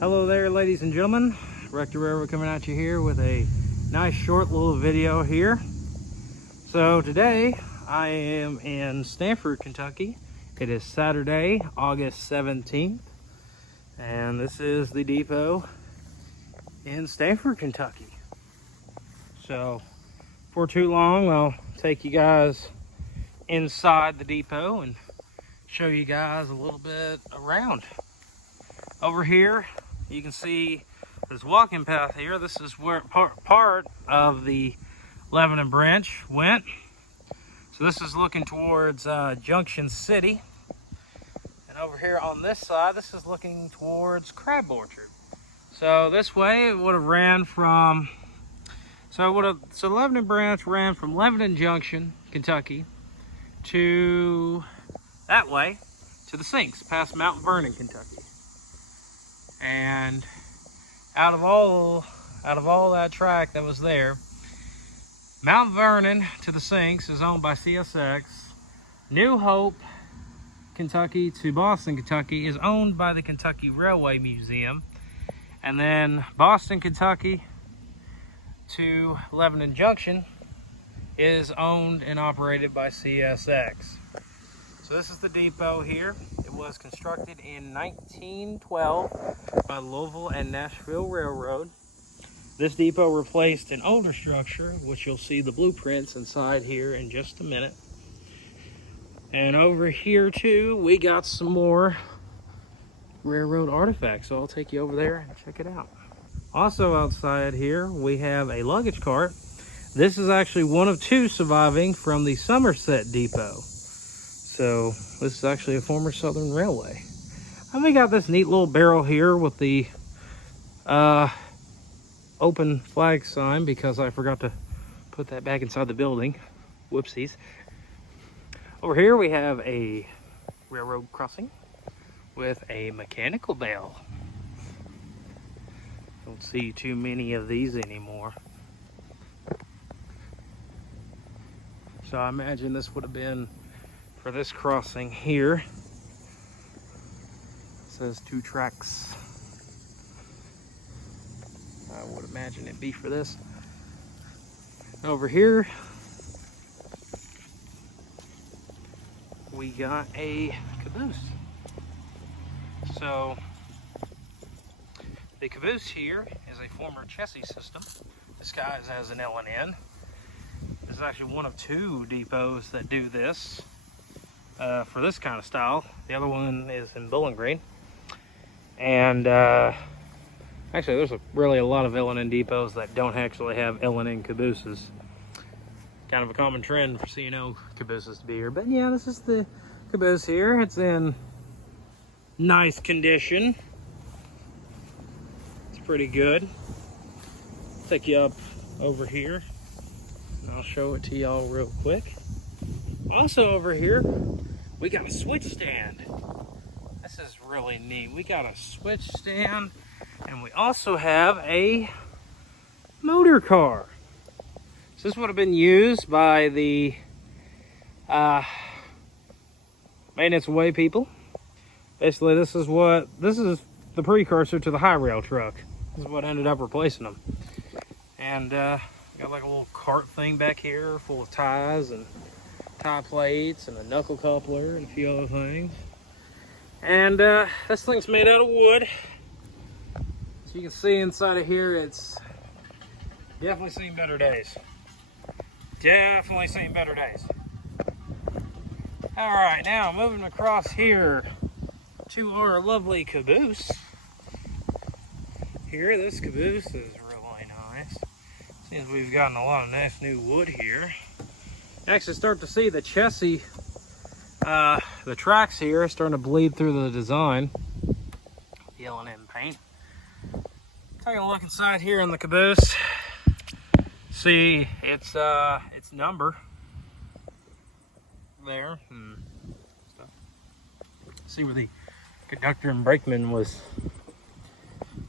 Hello there, ladies and gentlemen. Rector Railroad coming at you here with a nice short little video here. So today I am in Stanford, Kentucky. It is Saturday, August 17th, and this is the depot in Stanford, Kentucky. So for too long, I'll take you guys inside the depot and show you guys a little bit around. Over here you can see this walking path here. This is where part of the L&N branch went. So this is looking towards Junction City. And over here on this side, this is looking towards Crab Orchard. So this way it would have ran from, so the L&N branch ran from L&N Junction, Kentucky, to that way, to the sinks, past Mount Vernon, Kentucky. And out of all that track that was there, Mount Vernon to the sinks is owned by CSX. New Hope, Kentucky to Boston, Kentucky is owned by the Kentucky Railway Museum. And then Boston, Kentucky to L&N Junction is owned and operated by CSX. So this is the depot here. It was constructed in 1912 by Louisville and Nashville Railroad. This depot replaced an older structure, which you'll see the blueprints inside here in just a minute. And over here too, we got some more railroad artifacts, so I'll take you over there and check it out. Also outside here, we have a luggage cart. This is actually one of two surviving from the Somerset depot. So this is actually a former Southern Railway. And we got this neat little barrel here with the open flag sign because I forgot to put that back inside the building. Whoopsies. Over here we have a railroad crossing with a mechanical bell. Don't see too many of these anymore. So I imagine this would have been for this crossing here. It says 2 tracks. I would imagine it'd be for this. Over here we got a caboose. So the caboose here is a former chassis system disguised as an L&N. This is actually one of 2 depots that do this for this kind of style. The other one is in Bowling Green. And actually there's really a lot of L&N depots that don't actually have L&N cabooses. Kind of a common trend for C&O cabooses to be here. But yeah, this is the caboose here. It's in nice condition. It's pretty good. Take you up over here and I'll show it to y'all real quick. Also over here, we got a switch stand. This is really neat. We got a switch stand and we also have a motor car. So this would have been used by the maintenance way people. Basically, this is the precursor to the high rail truck. This is what ended up replacing them. And got like a little cart thing back here full of ties and tie plates and a knuckle coupler and a few other things. And this thing's made out of wood. So you can see inside of here, it's definitely seen better days. Definitely seen better days. All right, now moving across here to our lovely caboose. Here, this caboose is really nice. Seems we've gotten a lot of nice new wood here. You actually start to see the chassis, the tracks here starting to bleed through the design. The L&N paint. Taking a look inside here in the caboose. See its number there. See where the conductor and brakeman was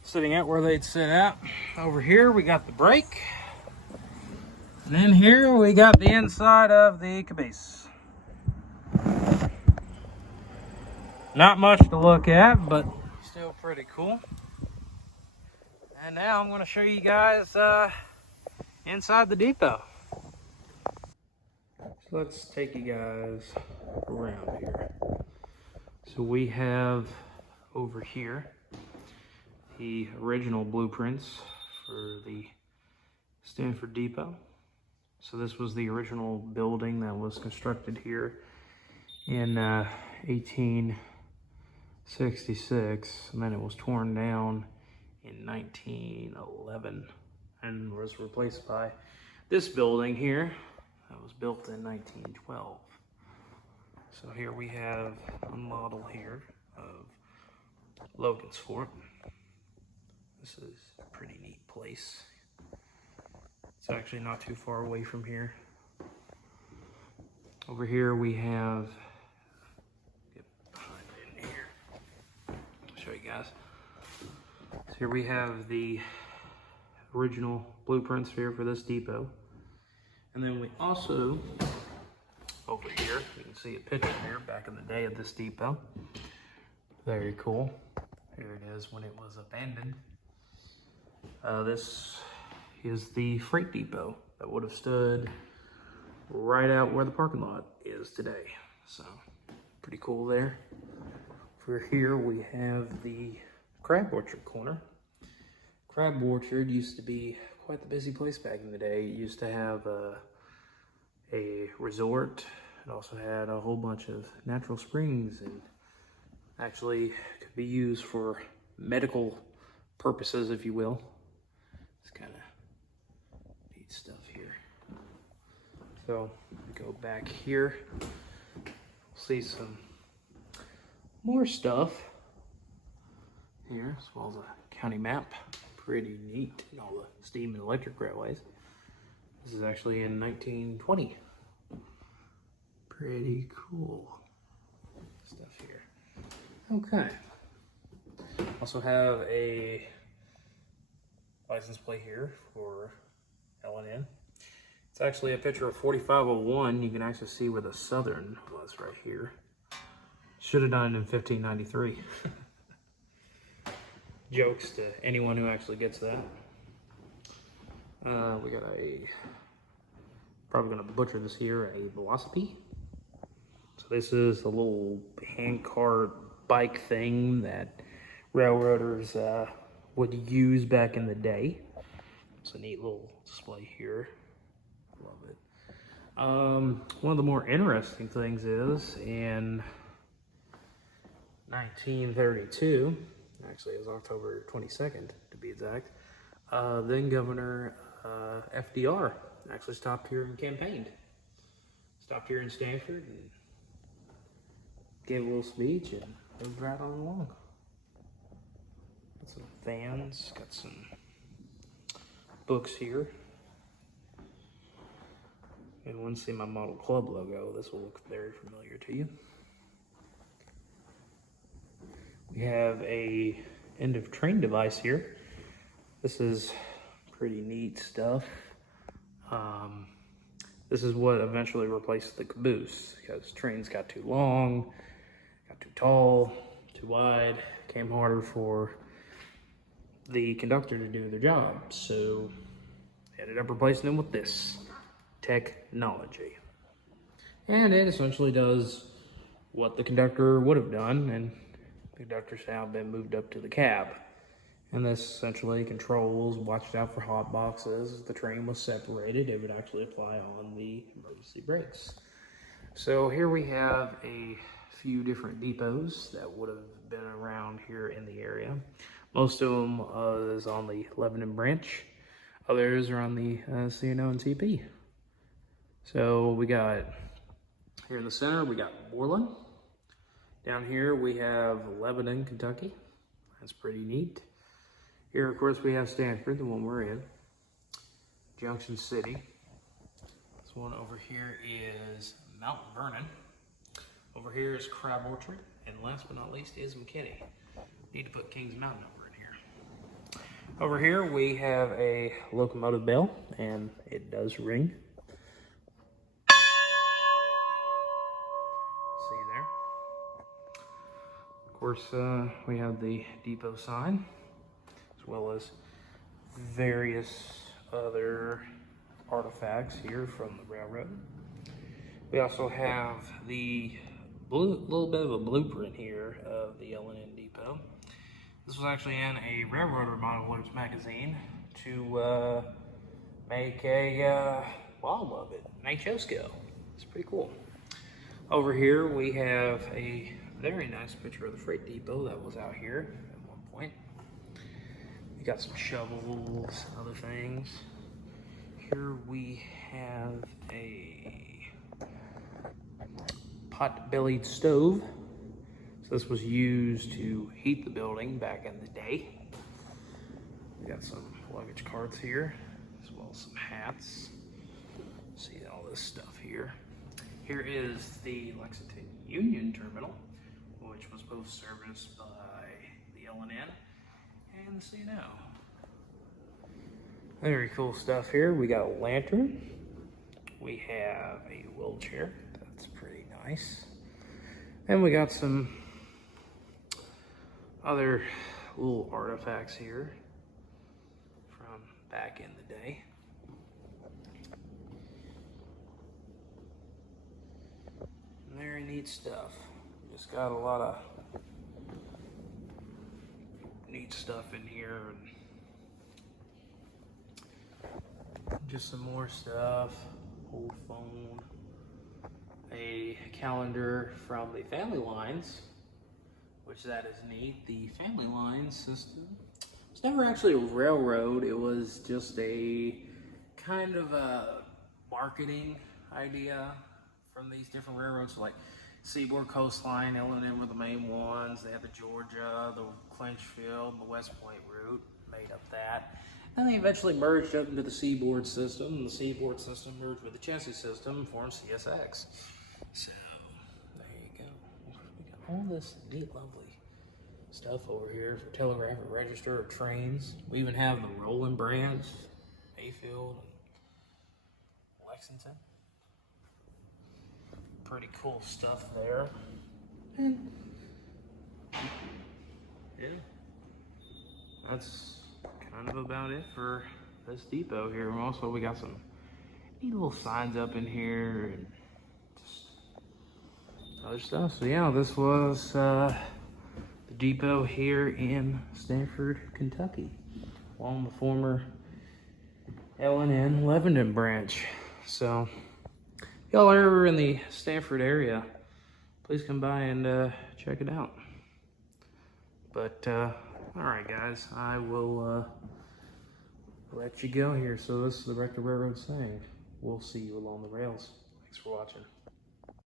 sitting at, where they'd sit at. Over here we got the brake. And then here we got the inside of the caboose. Not much to look at, but still pretty cool. And now I'm going to show you guys inside the depot. So let's take you guys around here. So we have over here the original blueprints for the Stanford depot. So this was the original building that was constructed here in 1866, and then it was torn down in 1911 and was replaced by this building here that was built in 1912. So here we have a model here of Logan's Fort. This is a pretty neat place. It's actually not too far away from here. Over here we have, get behind in here, I'll show you guys. So here we have the original blueprints here for this depot. And then we also, over here, you can see a picture here back in the day of this depot. Very cool. Here it is when it was abandoned. This is the freight depot that would have stood right out where the parking lot is today. So pretty cool there. For here we have the crab orchard corner. Crab orchard used to be quite the busy place back in the day. It used to have a resort. It also had a whole bunch of natural springs and actually could be used for medical purposes, if you will. It's kind of neat stuff here. So we go back here, see some more stuff here, as well as a county map. Pretty neat, and all the steam and electric railways. This is actually in 1920. Pretty cool stuff here. Okay. Also have a license plate here for L&N. It's actually a picture of 4501. You can actually see where the Southern was right here. Should have done it in 1593. Jokes to anyone who actually gets that. We got a, probably gonna butcher this here, a velocipede. So this is a little handcart bike thing that railroaders would use back in the day. It's a neat little display here. Love it. One of the more interesting things is in 1932, actually it was October 22nd to be exact, then Governor FDR actually stopped here and campaigned. Stopped here in Stanford and gave a little speech and moved right on along. Got some fans, got some books here. And once you see my Model Club logo, this will look very familiar to you. We have a end of train device here. This is pretty neat stuff. This is what eventually replaced the caboose because trains got too long, got too tall, too wide, became harder for the conductor to do their job. So they ended up replacing them with this technology. And it essentially does what the conductor would have done, and the conductor's now been moved up to the cab. And this essentially controls, watched out for hot boxes. If the train was separated, it would actually apply on the emergency brakes. So here we have a few different depots that would have been around here in the area. Most of them is on the Lebanon branch. Others are on the C&O and TP. So we got, here in the center, we got Borland. Down here we have Lebanon, Kentucky. That's pretty neat. Here, of course, we have Stanford, the one we're in. Junction City. This one over here is Mount Vernon. Over here is Crab Orchard. And last but not least is McKinney. Need to put Kings Mountain over in here. Over here we have a locomotive bell, and it does ring. See there. Of course, we have the depot sign, as well as various other artifacts here from the railroad. We also have the little bit of a blueprint here of the L&N depot. This was actually in a Railroader Modelers magazine to make a model of it, an HO scale. It's pretty cool. Over here we have a very nice picture of the freight depot that was out here at one point. We got some shovels, other things. Here we have a pot-bellied stove. So this was used to heat the building back in the day. We got some luggage carts here, as well as some hats. See all this stuff here. Here is the Lexington Union Terminal, which was both serviced by the L&N and the C&O. Very cool stuff here. We got a lantern. We have a wheelchair. That's pretty nice. And we got some other little artifacts here from back in the day. Very neat stuff. Just got a lot of neat stuff in here, and just some more stuff. Old phone, a calendar from the family lines, which that is neat. The family lines system, it's never actually a railroad. It was just a kind of a marketing idea from these different railroads. So like Seaboard Coastline, L&N were the main ones. They had the Georgia, the Clinchfield, the West Point route made up that. And they eventually merged up into the Seaboard system, and the Seaboard system merged with the chassis system and formed CSX. So, there you go. We got all this neat, lovely stuff over here for telegraphic register or trains. We even have the rolling branch, Mayfield, and Lexington. Pretty cool stuff there. And yeah, that's kind of about it for this depot here. Also, we got some neat little signs up in here and just other stuff. So yeah, this was the depot here in Stanford, Kentucky, along the former L&N Lebanon branch. So if y'all are ever in the Stanford area, please come by and check it out. But all right, guys, I will let you go here. So this is the Rector Railroad saying, we'll see you along the rails. Thanks for watching.